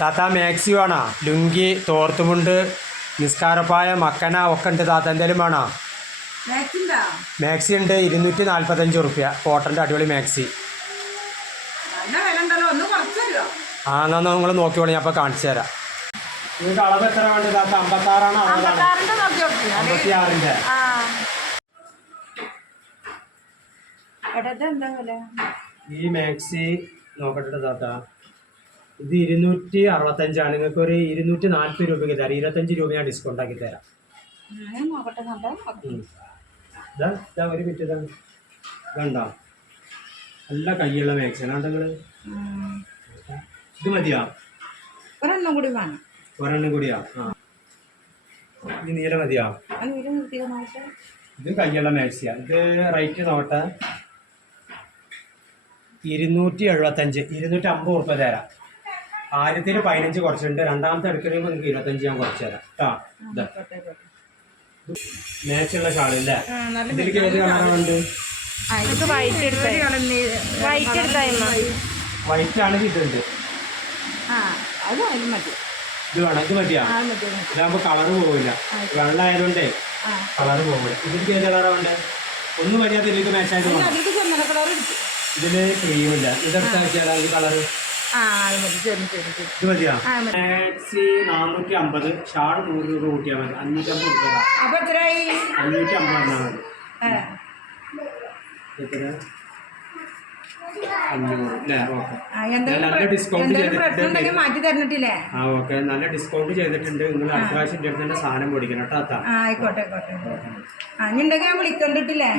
താത്ത മാക്സി വേണോ ലുങ്കി തോർത്തുമുണ്ട് നിസ്കാരപ്പായ മക്കന ഒക്കെ ഉണ്ട് താത്ത. എന്തേലും വേണോ? മാക്സിണ്ടാ മാക്സി ഉണ്ട് ഇരുന്നൂറ്റി നാൽപ്പത്തഞ്ച് റുപ്യ കോട്ടന്റെ അടിപൊളി മാക്സി ആ എന്നാ നിങ്ങൾ നോക്കിക്കോളി ഞാൻ അപ്പോൾ കാണിച്ചു തരാം. നിങ്ങൾക്ക് അളവ് എത്ര വേണ്ടത് താത്ത? അമ്പത്താറാണോ ഈ മാക്സി നോക്കട്ടെ താത്ത. ഇത് ഇരുന്നൂറ്റി അറുപത്തഞ്ചാണ്. നിങ്ങൾക്ക് ഒരു ഇരുന്നൂറ്റി നാൽപ്പത് രൂപയ്ക്ക് തരാം. ഇരുപത്തഞ്ച് രൂപ ഞാൻ ഡിസ്കൗണ്ട് ആക്കി തരാം. ഇതാ ഒരു മിനിറ്റ് ഇതാണ് ഇതുണ്ടോ? നല്ല കയ്യുള്ള മാക്സിയാണ് നിങ്ങൾ ഇത് മതിയാ? ഒരെണ്ണം കൂടി വേണം. ഒരെണ്ണം കൂടിയാ? ആ. നീല മതിയാ? ഇത് കയ്യുള്ള മാക്സിയാ ഇത് റേറ്റ് നോട്ടെ ഇരുന്നൂറ്റി എഴുപത്തഞ്ച്. ഇരുന്നൂറ്റി അമ്പത് ഉറുപ്പ തരാം. ആദ്യത്തിന് പതിനഞ്ച് കുറച്ചുണ്ട് രണ്ടാമത്തെ എടുക്കുമ്പോൾ നിങ്ങൾക്ക് ഇരുപത്തഞ്ച് ഞാൻ കുറച്ച് തരാം. കേട്ടോ ഇതാ. മാച്ചുള്ള ഇതിലേക്ക് ഏത് കളറാണുണ്ട് വൈറ്റ് ആണ്. ഇതുണ്ട് ആ അത് അതിന് ഇത് വേണം ഇത് മതിയാ. ഇതാകുമ്പോൾ കളറ് പോവില്ല. വെള്ളമായതുകൊണ്ടേ ആ. കളറ് പോവില്ല. ഇതിലേക്ക് ഏത് കളറാ വേണ്ടേ ഒന്നും മതിയാ ഇതിലേക്ക് മാച്ച് ആയത് വേണം. അതിലേക്ക് ചന്ദന കളർ എടുക്കും. ഇതിൽ ക്രീമില്ല ഇതെടുത്ത വെച്ചാൽ ഈ കളറ് നാനൂറ്റി അമ്പത് ഷാൾ നൂറ് രൂപ കൂട്ടിയാൽ മതി. അപ്പൊ എത്രയായി? അഞ്ഞൂറ്റി അമ്പത് നല്ല പ്ര- ചെയ്തിട്ടുണ്ട്. പ്രശ്നം മാറ്റി തരണിട്ടില്ലേ? ആ ഓക്കെ. നല്ല ഡിസ്കൗണ്ട് ചെയ്തിട്ടുണ്ട്. നിങ്ങൾ അടുത്ത പ്രാവശ്യം സാധനം മേടിക്കണം കേട്ടോ ആയിക്കോട്ടെ ആയിക്കോട്ടെ. ഞാൻ വിളിക്കണ്ടിട്ടില്ലേ?